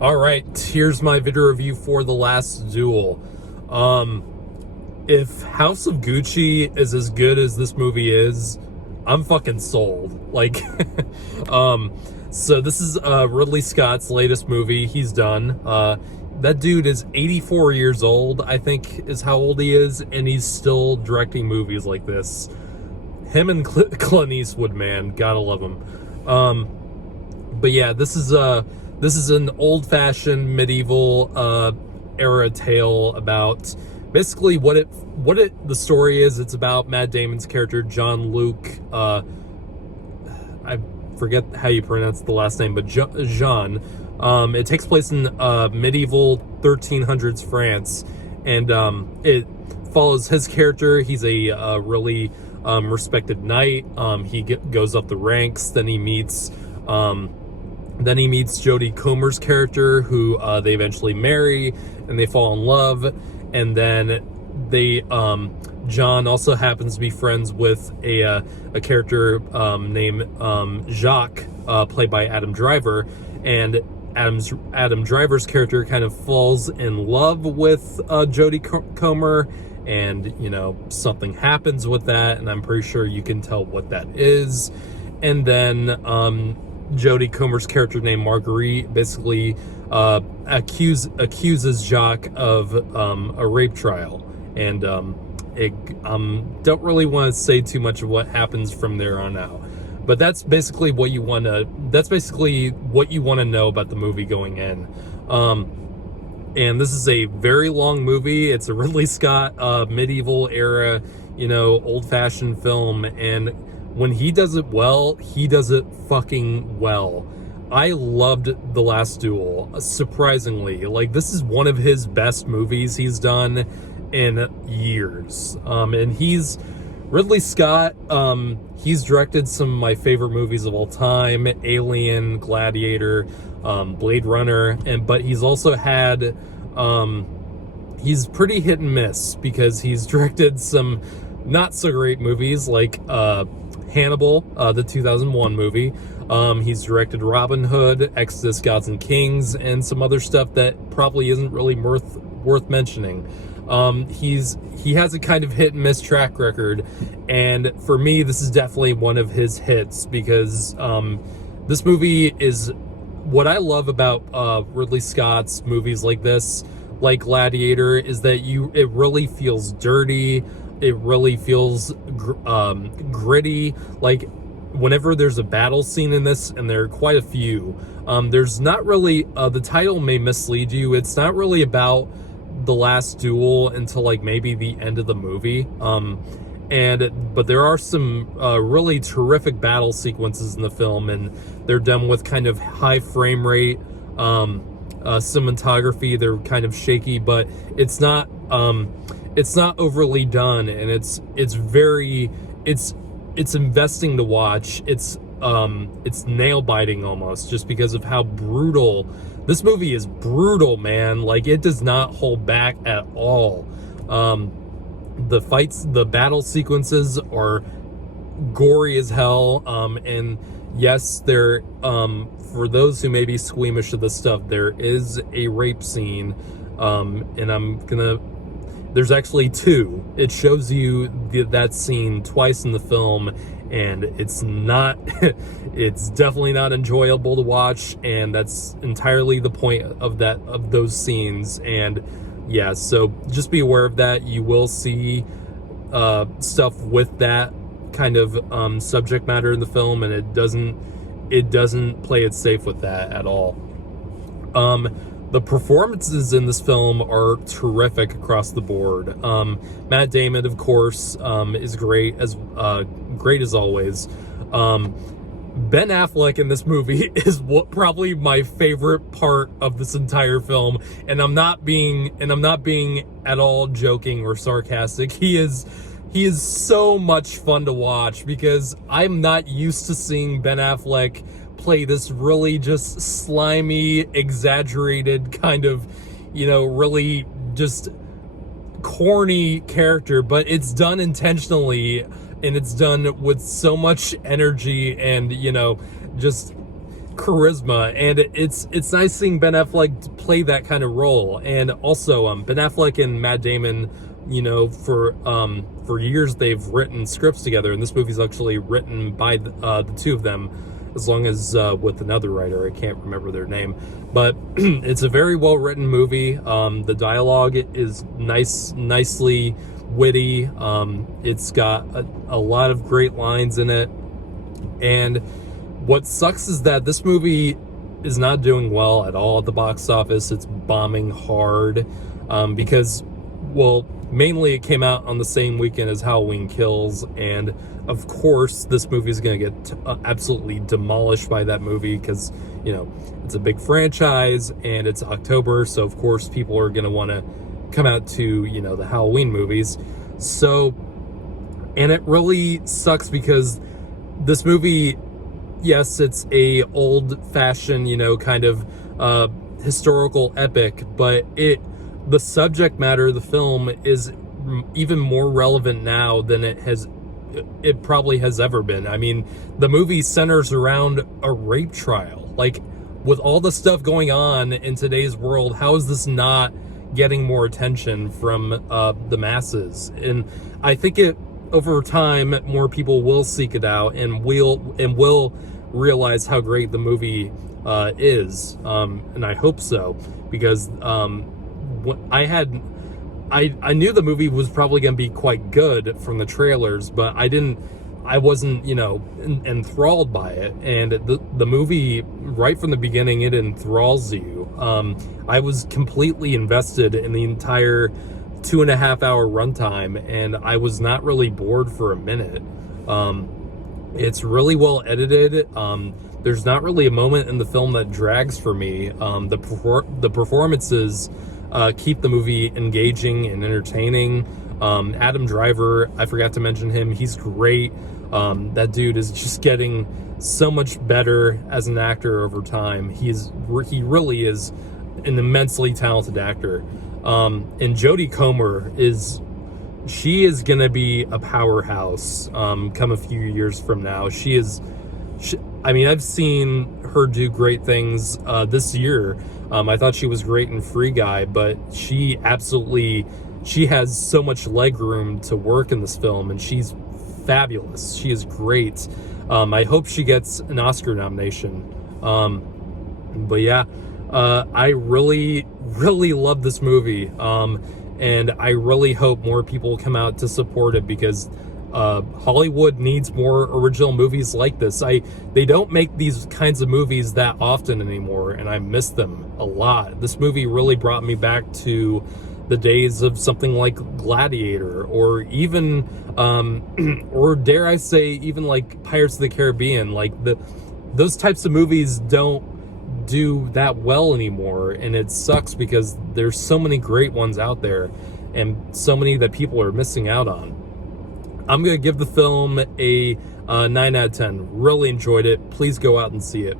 Alright, here's my video review for The Last Duel. If House of Gucci is as good as this movie is, I'm fucking sold. Like, so this is Ridley Scott's latest movie he's done. That dude is 84 years old, I think is how old he is, and he's still directing movies like this. Him and Clint Eastwood, man, gotta love him. But yeah, this is an old-fashioned medieval era tale about basically the story is. It's about Matt Damon's character Jean-Luc. I forget how you pronounce the last name, but Jean. It takes place in medieval 1300s France, and it follows his character. He's a really respected knight. He goes up the ranks. Then he meets Jodie Comer's character, who they eventually marry, and they fall in love. And then John also happens to be friends with a character named Jacques, played by Adam Driver, and Adam Driver's character kind of falls in love with Jodie Comer, and something happens with that, and I'm pretty sure you can tell what that is. And then Jodie Comer's character named Marguerite basically accuses Jacques of a rape trial, and don't really want to say too much of what happens from there on out. But that's basically what you want to know about the movie going in. And this is a very long movie. It's a Ridley Scott medieval era, old-fashioned film, and when he does it well, he does it fucking well. I loved The Last Duel, surprisingly. Like, this is one of his best movies he's done in years. And Ridley Scott, he's directed some of my favorite movies of all time: Alien, Gladiator, Blade Runner, but he's also had, he's pretty hit and miss, because he's directed some not so great movies like Hannibal, the 2001 movie. He's directed Robin Hood, Exodus, Gods and Kings, and some other stuff that probably isn't really worth mentioning. He has a kind of hit and miss track record, and for me, this is definitely one of his hits, because this movie is what I love about Ridley Scott's movies like this, like Gladiator, is that it really feels dirty. It really feels gritty. Like, whenever there's a battle scene in this, and there are quite a few, there's not really, the title may mislead you. It's not really about the last duel until like maybe the end of the movie. But there are some really terrific battle sequences in the film, and they're done with kind of high frame rate cinematography. They're kind of shaky, but it's not overly done, and it's investing to watch. It's nail biting almost, just because of how brutal this movie is. Brutal, man. Like, it does not hold back at all. The fights, the battle sequences are gory as hell. And yes, for those who may be squeamish of this stuff, there is a rape scene. And there's actually two. It shows you that scene twice in the film, and it's definitely not enjoyable to watch, and that's entirely the point of those scenes. And yeah, so just be aware of that. You will see stuff with that kind of subject matter in the film, and it doesn't play it safe with that at all. The performances in this film are terrific across the board. Matt Damon, of course, is great as always. Ben Affleck in this movie is probably my favorite part of this entire film, and I'm not being at all joking or sarcastic. He is so much fun to watch, because I'm not used to seeing Ben Affleck play this really just slimy, exaggerated kind of, really just corny character, but it's done intentionally, and it's done with so much energy and, just charisma, and it's nice seeing Ben Affleck play that kind of role. And also, Ben Affleck and Matt Damon, you know, for years they've written scripts together, and this movie's actually written by the two of them, as long as with another writer. I can't remember their name, but it's a very well written movie. The dialogue is nicely witty. It's got a lot of great lines in it, and what sucks is that this movie is not doing well at all at the box office. It's bombing hard because, well, mainly it came out on the same weekend as Halloween Kills, and of course this movie is going to get absolutely demolished by that movie because, you know, it's a big franchise and it's October, so of course people are going to want to come out to, you know, the Halloween movies. So, and it really sucks because this movie, yes, it's a old-fashioned, you know, kind of historical epic, but the subject matter of the film is even more relevant now than it probably has ever been. I mean, the movie centers around a rape trial. Like, with all the stuff going on in today's world, how is this not getting more attention from the masses? And I think over time, more people will seek it out and will realize how great the movie is, and I hope so, because I knew the movie was probably going to be quite good from the trailers, but I wasn't, you know, enthralled by it. And the movie, right from the beginning, it enthralls you. I was completely invested in the entire 2.5 hour runtime, and I was not really bored for a minute. It's really well edited. There's not really a moment in the film that drags for me. The performances keep the movie engaging and entertaining. Adam Driver, I forgot to mention him. He's great. That dude is just getting so much better as an actor over time. He really is an immensely talented actor. And Jodie Comer is gonna be a powerhouse come a few years from now. I mean, I've seen her do great things this year. I thought she was great in Free Guy, but she has so much leg room to work in this film, and she's fabulous. She is great. I hope she gets an Oscar nomination. But yeah, I really, really love this movie. And I really hope more people come out to support it, because Hollywood needs more original movies like this. They don't make these kinds of movies that often anymore, and I miss them a lot. This movie really brought me back to the days of something like Gladiator, or even, or dare I say, even like Pirates of the Caribbean. Like those types of movies don't do that well anymore, and it sucks because there's so many great ones out there and so many that people are missing out on. I'm gonna give the film a 9 out of 10. Really enjoyed it. Please go out and see it.